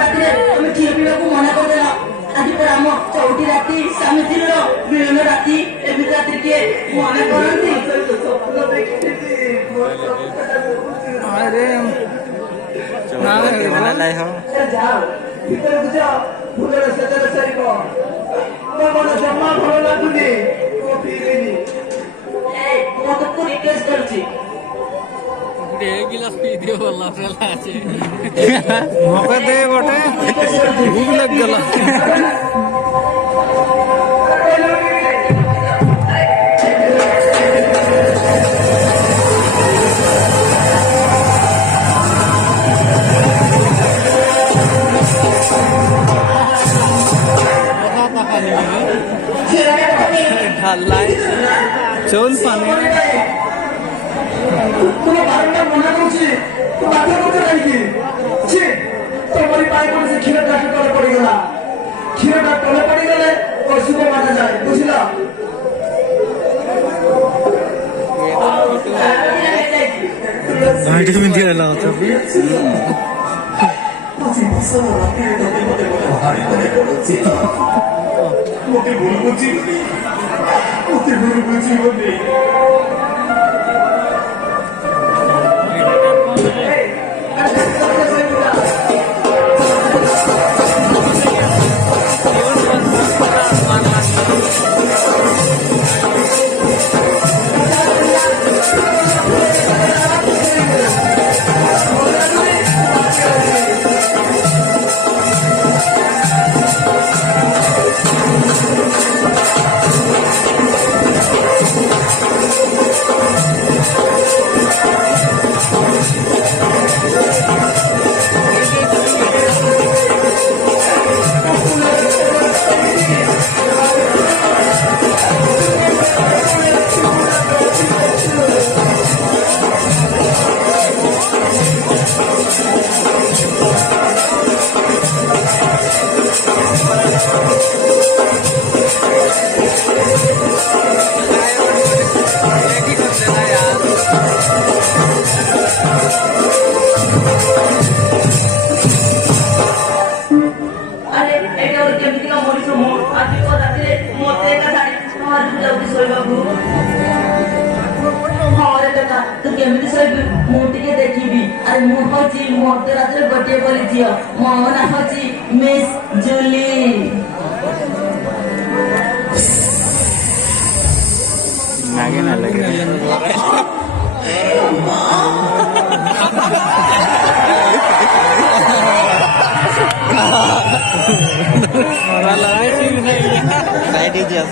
ରାତିରେ ଆମେ କ୍ଷୀର ପିଇବାକୁ ମନା କରିଦେଲ। ଆଜି ପରେ ଆମ ଚଉଠି ରାତି ସ୍ୱାମୀ ସ୍ତ୍ରୀର ମିଳନ ରାତି। ଏମିତି ରାତି କିଏ ମନେ କରନ୍ତି? ଭିତରକୁ ଯାଅ, ଭୁଲର ସେତର ସରିବ। ମନ ଜମା ଭଲ ଲାଗୁନି, ମୁଁ ତୁମକୁ ରିକ୍ୱେଷ୍ଟ କରୁଛି। मौका दे बोटे भूख लग गला चौल पानी तुम्हें बारंबार मना करुच्ची तू बाध्य करते कहीं तुम्हारी पाए कौन से क्षीर टा तले पड़गला क्षीर टा तले पड़गले पशु को माना जाए बुझला मध्यरात्रि गोटे बोली झील मो ना हूँ मिस जूली आगे ना लगे साइड दीजिए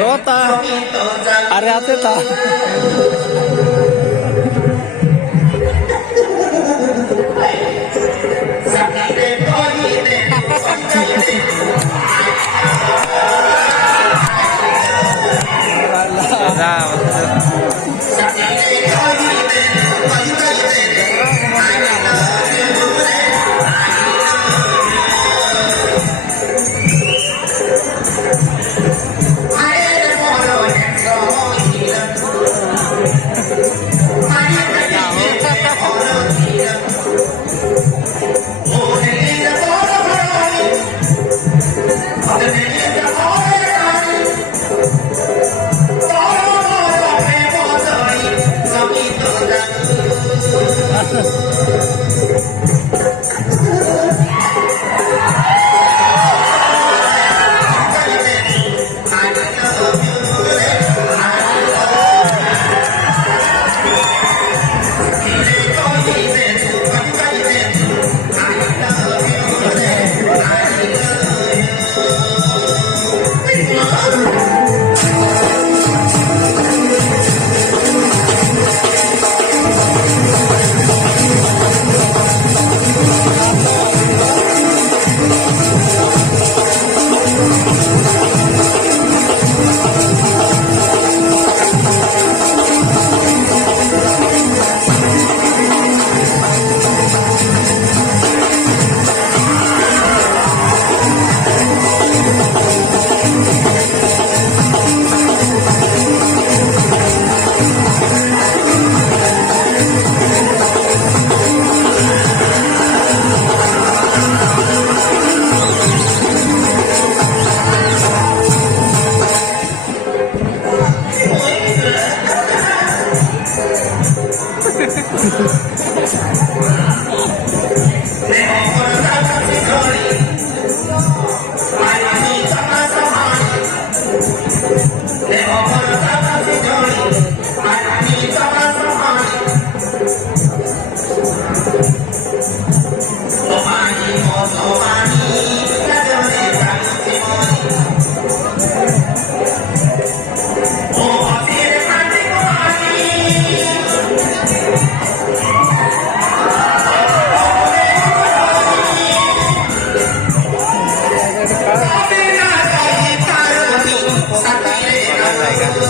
रोता अरे आते था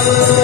हाँ